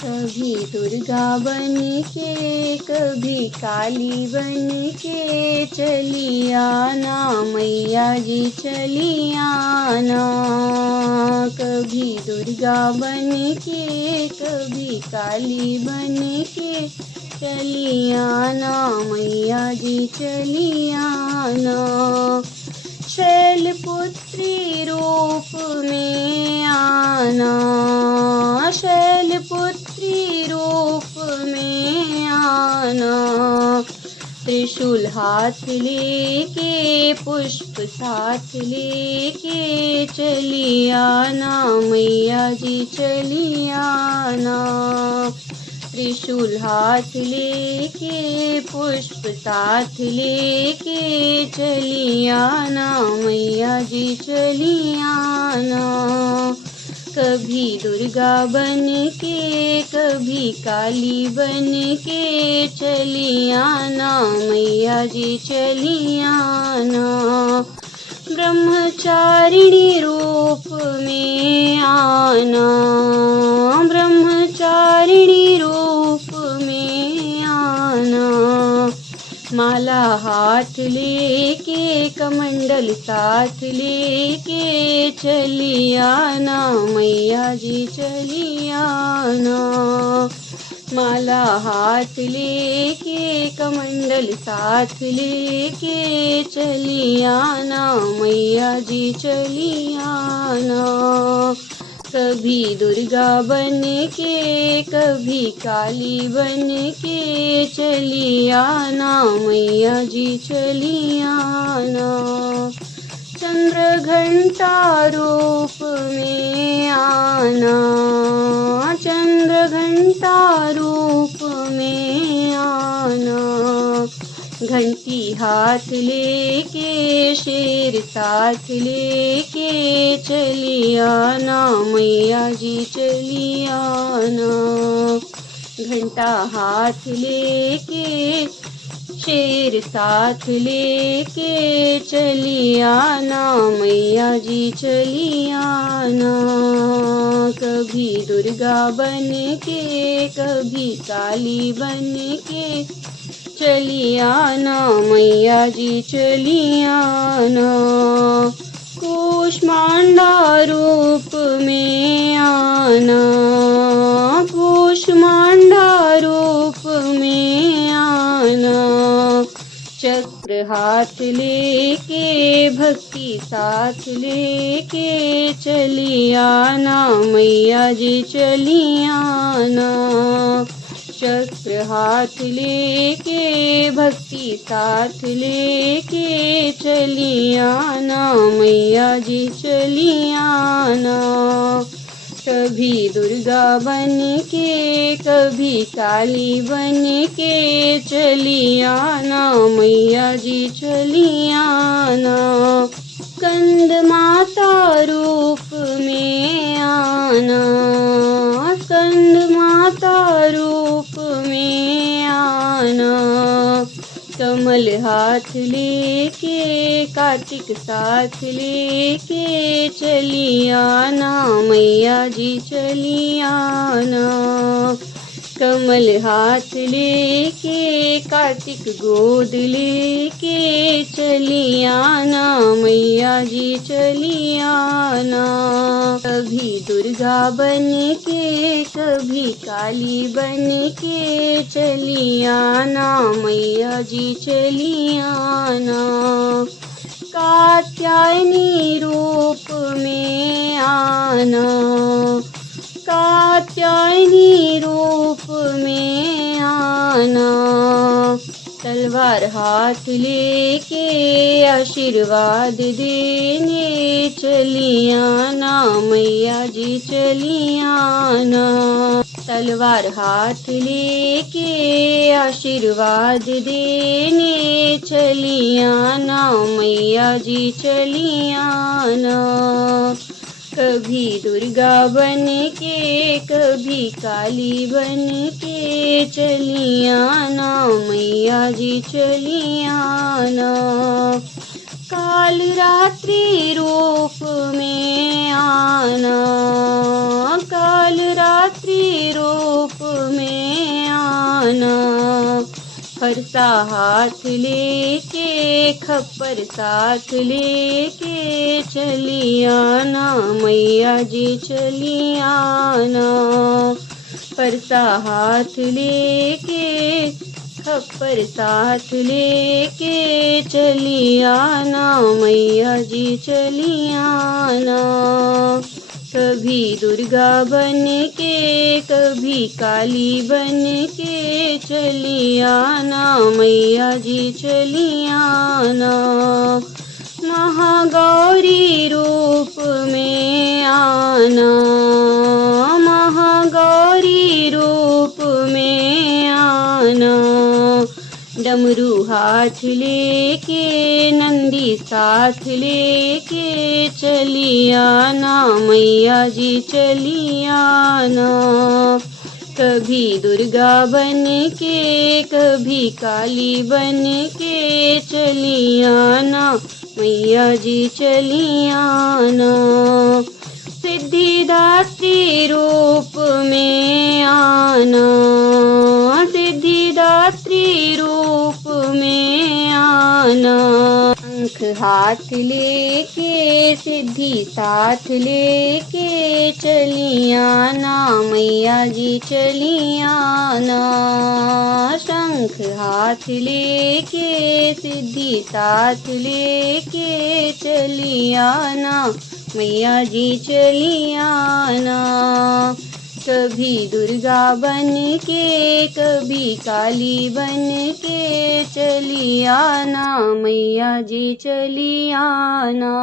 कभी दुर्गा बन के कभी काली बन के चली आना मैया जी चली आना। कभी दुर्गा बन के कभी काली बन के चली आना मैया जी चली आना। शैलपुत्री रूप में आना, शैलपुत्री रूप में आना। त्रिशूल हाथ लेके पुष्प साथ लेके चली आना मैया जी चली आना। त्रिशूल हाथ लेके पुष्प साथ लेके चली आना मैया जी चली आना। कभी दुर्गा बन के कभी काली बन के चली आना मैया जी चली आना। ब्रह्मचारिणी रूप में आना, ब्रह्मचारिणी रूप में आना। माला हाथ लेके कमंडल साथ लेके चली आना मैया जी चली आना। माला हाथ लेके कमंडल साथ लेके चली आना मैया जी चली आना। कभी दुर्गा बन के कभी काली बन के चली आना मैया जी चली आना। चंद्र घंटा रूप में आना, चंद्र घंटा रूप में आना। घंटी हाथ लेके शेर साथ लेके चली आना मैया जी चली आना। घंटा हाथ लेके शेर साथ लेके चली आना मैया जी चली आना। कभी दुर्गा बन के कभी काली बन के चली आना मैया जी चली आना। कूष्मांडा रूप में आना, कूष्मांडा रूप में आना। चक्र हाथ लेके भक्ति साथ लेके चली आना मैया जी चली आना। चक्र हाथ लेके भक्ति साथ लेके चली आना मैया जी चली आना। कभी दुर्गा बन के कभी काली बन के चली आना मैया जी चली आना। स्कंद माता रूप में आना, स्कंद माता रूप में आना। कमल हाथ लेके कार्तिक साथ लेके चली आना मैया जी चली आना। कमल हाथ लेके कार्तिक गोद लेके चली आना मैया जी चली आना। कभी दुर्गा बन के कभी काली बन के चली आना मैया जी चली आना। कात्यायनी रूप में आना, कात्यायनी रूप में आना। तलवार हाथ लेके आशीर्वाद देने चली आना मैया जी चली आना। तलवार हाथ लेके आशीर्वाद देने चली आना मैया जी चली आना। कभी दुर्गा बन के कभी काली बन के चली आना मैया जी चली आना। काल रात्रि रूप में आना, काल रात्रि रूप परसा हाथ लेके खप्पर साथ लेके चली आना मैया जी चली आना। परसा हाथ लेके खप्पर साथ लेके चली आना मैया जी चली आना। कभी दुर्गा बन के कभी काली बन के चली आना मैया जी चली आना। महागौरी रूप में आना महागौरी रूप में आना। डमरू हाथ लेके नंदी साथ लेके चली आना मैया जी चली आना। कभी दुर्गा बन के कभी काली बन के चली आना मैया जी चली आना। सिद्धिदात्री रूप में आना सिद्धिदात्री रूप में आना। शंख हाथ लेके सिद्धि साथ लेके चली आना मैया जी चली आना। शंख हाथ लेके सिद्धि साथ लेके चली आना मैया जी चली आना। कभी दुर्गा बन के कभी काली बन के चली आना मैया जी चली आना।